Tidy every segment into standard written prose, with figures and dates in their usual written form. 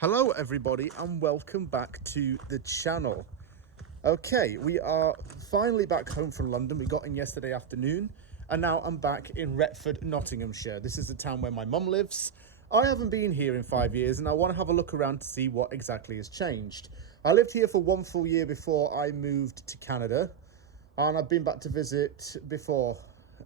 Hello everybody and welcome back to the channel. Okay, we are finally back home from London. We got in yesterday afternoon and now I'm back in Retford, Nottinghamshire. This is the town where my mum lives. I haven't been here in 5 years and I want to have a look around to see what exactly has changed. I lived here for 1 full year before I moved to Canada and I've been back to visit before,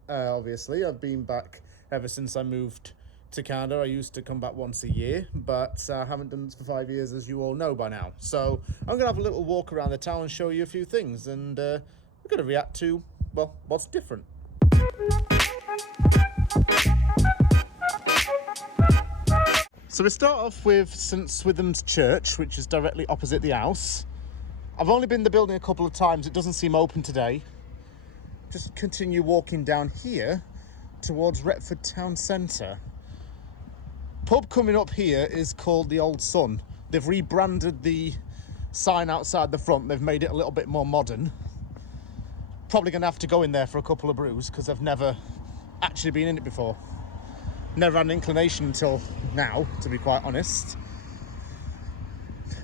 obviously. I've been back ever since I moved to Canada. I used to come back once a year, but I haven't done this for 5 years, as you all know by now. So I'm going to have a little walk around the town and show you a few things, and we're going to react to, well, what's different. So we start off with St Swithin's Church, which is directly opposite the house. I've only been in the building a couple of times. It doesn't seem open today. Just continue walking down here towards Retford town centre. Pub coming up here is called the Old Sun. They've rebranded the sign outside the front. They've made it a little bit more modern. Probably going to have to go in there for a couple of brews because I've never actually been in it before. Never had an inclination until now, to be quite honest.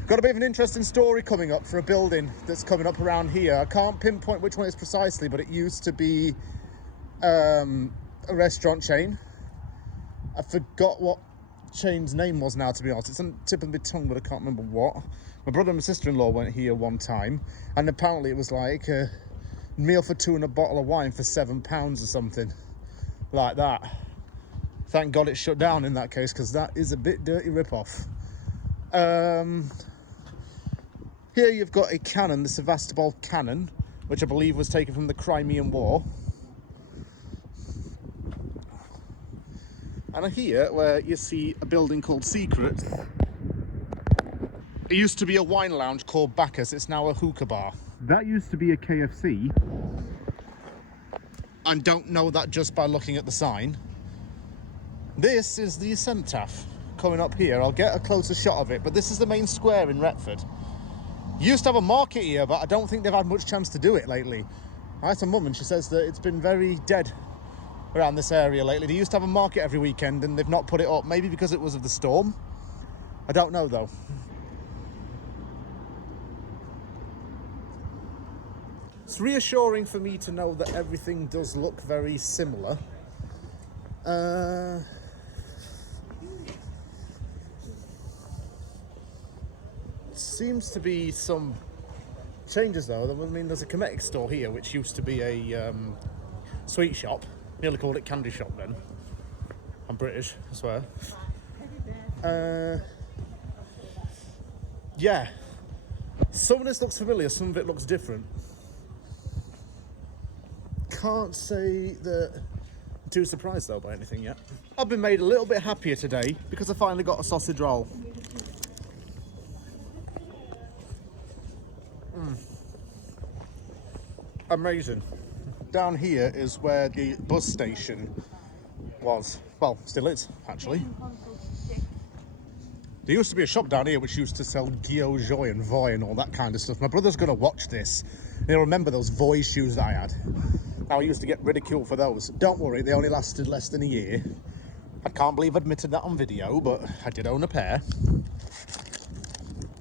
Got a bit of an interesting story coming up for a building that's coming up around here. I can't pinpoint which one it is precisely, but it used to be a restaurant chain. I forgot what chain's name was now, to be honest. It's on the tip of my tongue, but I can't remember what. My brother and my sister-in-law went here one time, and apparently it was like a meal for two and a bottle of wine for £7 or something like that. Thank God it shut down in that case, because that is a bit dirty rip-off. Here you've got a cannon, the Sevastopol cannon, which I believe was taken from the Crimean War. And here, where you see a building called Secret, it used to be a wine lounge called Bacchus. It's now a hookah bar. That used to be a KFC. And don't know that just by looking at the sign. This is the Cenotaph coming up here. I'll get a closer shot of it, but this is the main square in Retford. Used to have a market here, but I don't think they've had much chance to do it lately. I asked my mum and she says that it's been very dead around this area lately. They used to have a market every weekend and they've not put it up, maybe because it was of the storm. I don't know though. It's reassuring for me to know that everything does look very similar. Seems to be some changes though. I mean, there's a cosmetic store here which used to be a sweet shop. Nearly called it candy shop then. I'm British, I swear. Yeah. Some of this looks familiar, some of it looks different. Can't say that I'm too surprised though by anything yet. I've been made a little bit happier today because I finally got a sausage roll. Amazing. Down here is where the bus station was. Well, still is, actually. There used to be a shop down here which used to sell Guillaume Joy and Voy and all that kind of stuff. My brother's going to watch this. He'll remember those Voy shoes that I had. Now, I used to get ridiculed for those. Don't worry, they only lasted less than a year. I can't believe I admitted that on video, but I did own a pair.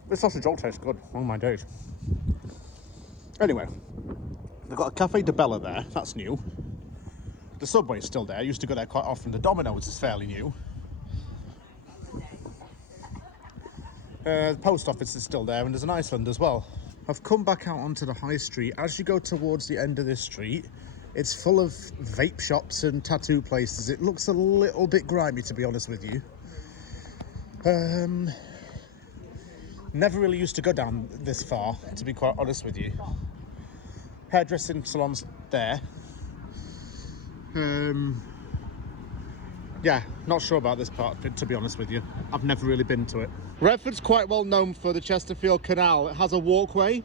This sausage roll tastes good. Oh my days. Anyway. They've got a Cafe de Bella there, that's new. The Subway's still there, I used to go there quite often. The Domino's is fairly new. The post office is still there, and there's an Iceland as well. I've come back out onto the high street. As you go towards the end of this street, it's full of vape shops and tattoo places. It looks a little bit grimy, to be honest with you. Never really used to go down this far, to be quite honest with you. Hairdressing salons there. Yeah, not sure about this part, to be honest with you. I've never really been to it. Retford's quite well known for the Chesterfield Canal. It has a walkway.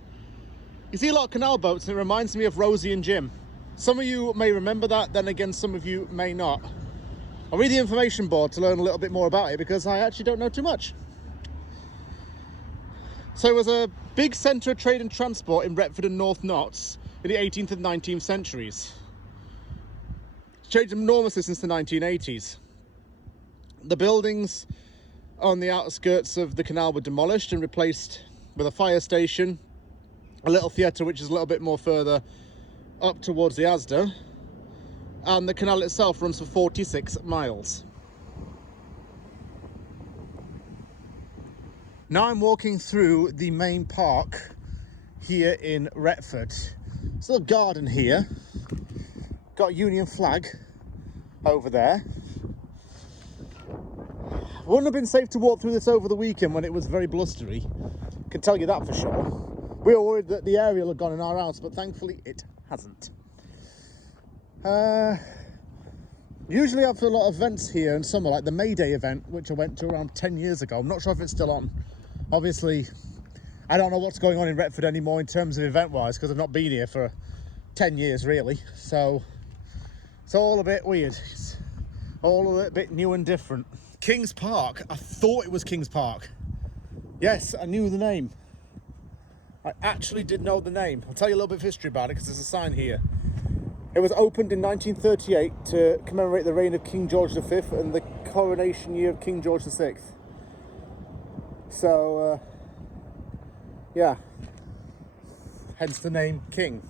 You see a lot of canal boats and it reminds me of Rosie and Jim. Some of you may remember that, then again some of you may not. I'll read the information board to learn a little bit more about it because I actually don't know too much. So it was a big centre of trade and transport in Retford and North Notts in the 18th and 19th centuries. It's, changed enormously since the 1980s. The buildings on the outskirts of the canal were demolished and replaced with a fire station, a little theatre which is a little bit more further up towards the Asda, and the canal itself runs for 46 miles. Now I'm walking through the main park here in Retford. There's a little garden here, got a Union flag over there. Wouldn't have been safe to walk through this over the weekend when it was very blustery, can tell you that for sure. We were worried that the aerial had gone in our house, but thankfully it hasn't. Usually I have a lot of events here in summer, like the May Day event, which I went to around 10 years ago. I'm not sure if it's still on. Obviously, I don't know what's going on in Retford anymore in terms of event-wise, because I've not been here for 10 years, really. So, it's all a bit weird. It's all a little bit new and different. King's Park. I thought it was King's Park. Yes, I knew the name. I actually did know the name. I'll tell you a little bit of history about it, because there's a sign here. It was opened in 1938 to commemorate the reign of King George V and the coronation year of King George VI. So, yeah, hence the name King.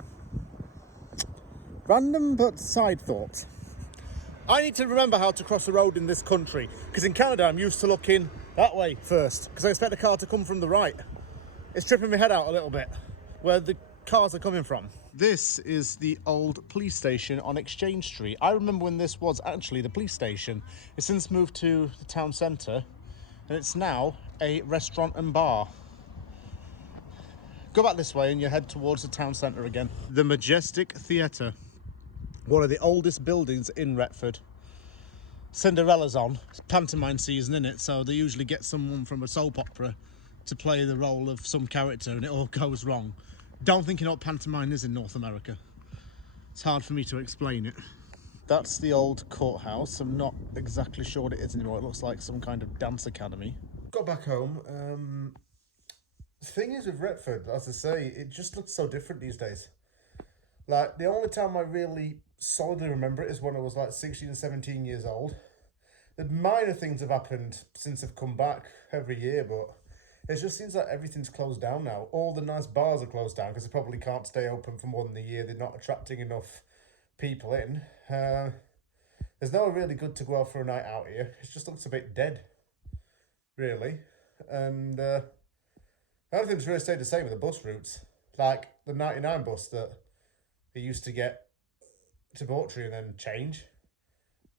Random but side thought. I need to remember how to cross the road in this country, because in Canada I'm used to looking that way first, because I expect the car to come from the right. It's tripping my head out a little bit, where the cars are coming from. This is the old police station on Exchange Street. I remember when this was actually the police station. It's since moved to the town centre, and it's now a restaurant and bar. Go back this way and you head towards the town centre again. The Majestic Theater, one of the oldest buildings in Retford. Cinderella's on. It's pantomime season, isn't it? So they usually get someone from a soap opera to play the role of some character, and it all goes wrong. Don't think you know what pantomime is in North America. It's hard for me to explain it. That's the old courthouse. I'm not exactly sure what it is anymore. It looks like some kind of dance academy. Got back home. The thing is with Retford, as I say, it just looks so different these days. Like, the only time I really solidly remember it is when I was like 16 and 17 years old. The minor things have happened since I've come back every year, but it just seems like everything's closed down now. All the nice bars are closed down because they probably can't stay open for more than a year. They're not attracting enough people in. There's nowhere really good to go out for a night out here. It just looks a bit dead, really. And everything's really stayed the same with the bus routes. Like the 99 bus that they used to get to Bawtry and then change.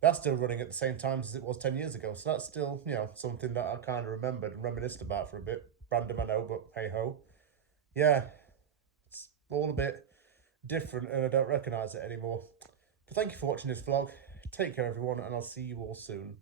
That's still running at the same time as it was 10 years ago. So that's still, you know, something that I kind of remembered and reminisced about for a bit. Random, I know, but hey ho. Yeah, it's all a bit different and I don't recognise it anymore. But thank you for watching this vlog. Take care, everyone, and I'll see you all soon.